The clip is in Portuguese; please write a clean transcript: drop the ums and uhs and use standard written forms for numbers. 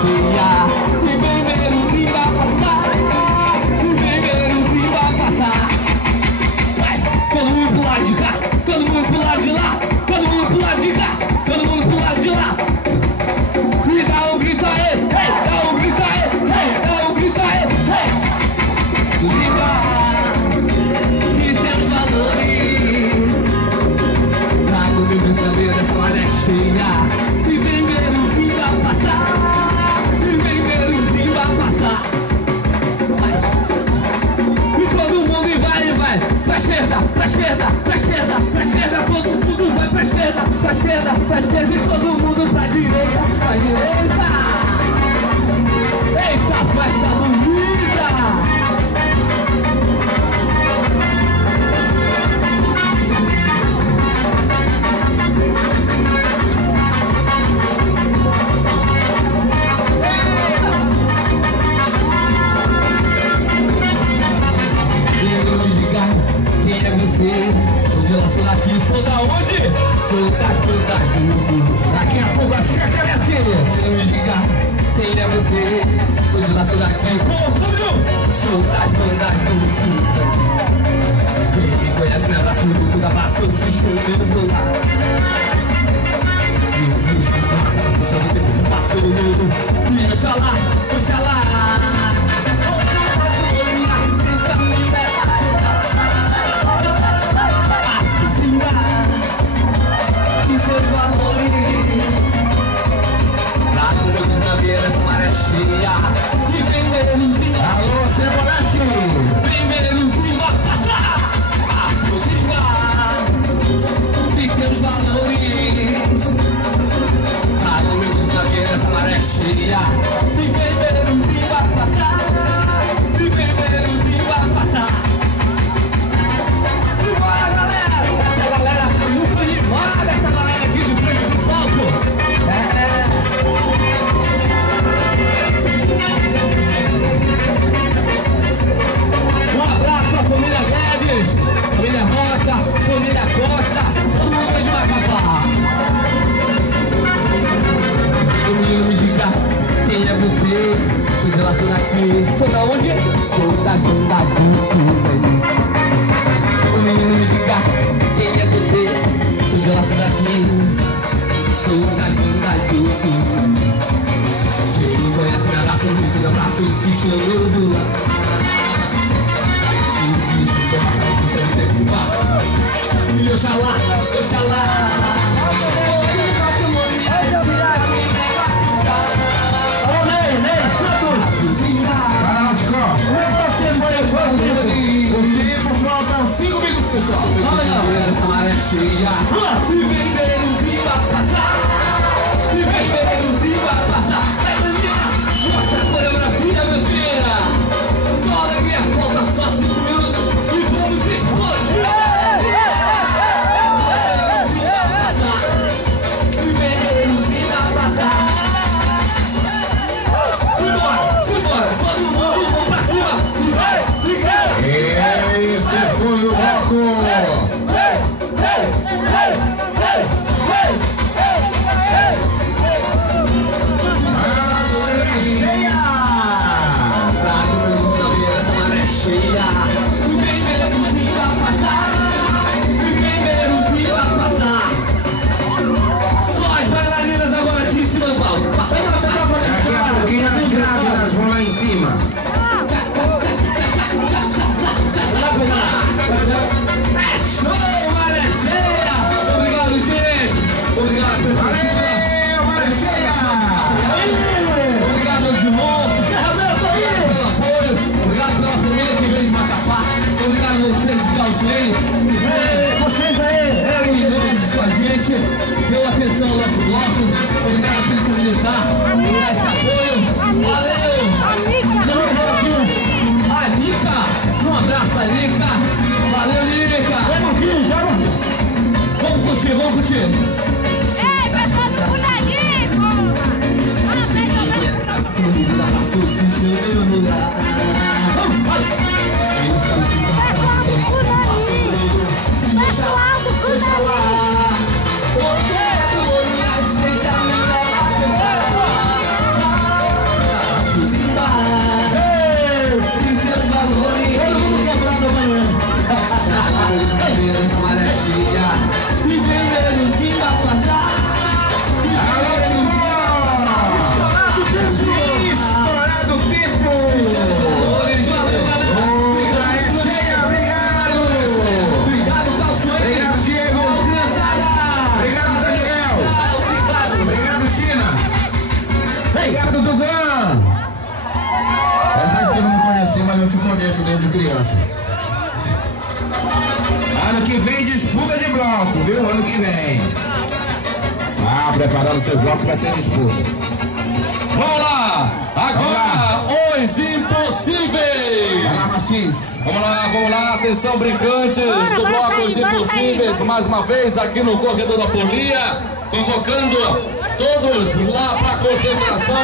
cheia. E vem menos vai passar. E vem menos vai passar. Vai, todo mundo pro lado de cá, todo mundo pro lado de lá, todo mundo pro lado de cá, todo mundo pro lado de lá. E dá um grito aí, hey, dá um grito aí, hey, dá um grito aí, hey. Liga, e seus valores. Trago meu verdadeiro dessa maré cheia. E vem menos vai passar. E vem menos vai passar. Vai. E todo mundo vai, pra esquerda, pra esquerda, pra esquerda, pra esquerda. Todo mundo vai pra esquerda, pra esquerda, pra esquerda. E todo mundo pra direita, pra direita. Eita, festa bonita! Quem é você? Sou de lá, sou daqui, sou da onde? Sou das do daqui a pouco acerta minha filha. Se não me diga quem é você? Sou de lá, sou daqui, Rúbio! Sou das bandas do quem me conhece me abraça no culto da massa, eu se chorando lá. Existe essa massa na função do tempo passando. E Oxalá, Oxalá. Seus valores. Trago meus na beira, essa maré cheia. E vem menos e alô, Cebolete. Vem menos e vai passar. A fuzila. E seus valores. Trago meus na beira, essa maré cheia. E vem menos e vai passar. E vem menos e vai passar. Simbora, galera. Essa galera muito animada, essa galera aqui de frente do palco. Um abraço à família Guedes, família Rocha, família Costa, todo mundo é de Macapá. Comigo me diga quem é você, sou de lá, sou daqui. Sou da onde? Sou da Janda do Comigo me diga quem é você, sou de lá, sou daqui. Sou da Janda do quem me conhece me abraça muito, me abraça e se chorando lá. Existe, só passa por seu tempo passa. E Oxalá, Oxalá. Ô Ney Santos. Vai lá, Chico. Como é que tá o tempo aí? O tempo falta 5 minutos, pessoal. Essa maré cheia. E vem menos e vai passar. E vem menos e vai passar. Mostra a coreografia, meu filho. Só alegria, falta só 5 minutos. E vamos explodir. E vem menos e vai passar. Simbora, simbora. Todo mundo, vamos pra cima. Vai, liga. Esse foi o bloco. Vocês aí, iluminados com a gente, pela atenção ao nosso bloco. Obrigado, Polícia Militar, por esse apoio. Valeu! A Nica, um abraço, a Nica. Valeu, Nica. Vamos curtir, vamos curtir. Ei, pessoal do Cunadinho! Passou se chorando lá. Vai! Pessoal do Cunadinho! Obrigado, Dugan. Essa aqui eu não me conheci, mas eu te conheço desde criança. Ano que vem disputa de bloco, viu? Ano que vem. Ah, preparando seu bloco para ser disputa. Vamos lá! Agora, os impossíveis! Vai lá, Machis. Vamos lá, atenção, brincantes do bloco Os Impossíveis, mais uma vez aqui no Corredor da Folia, convocando todos lá para a concentração.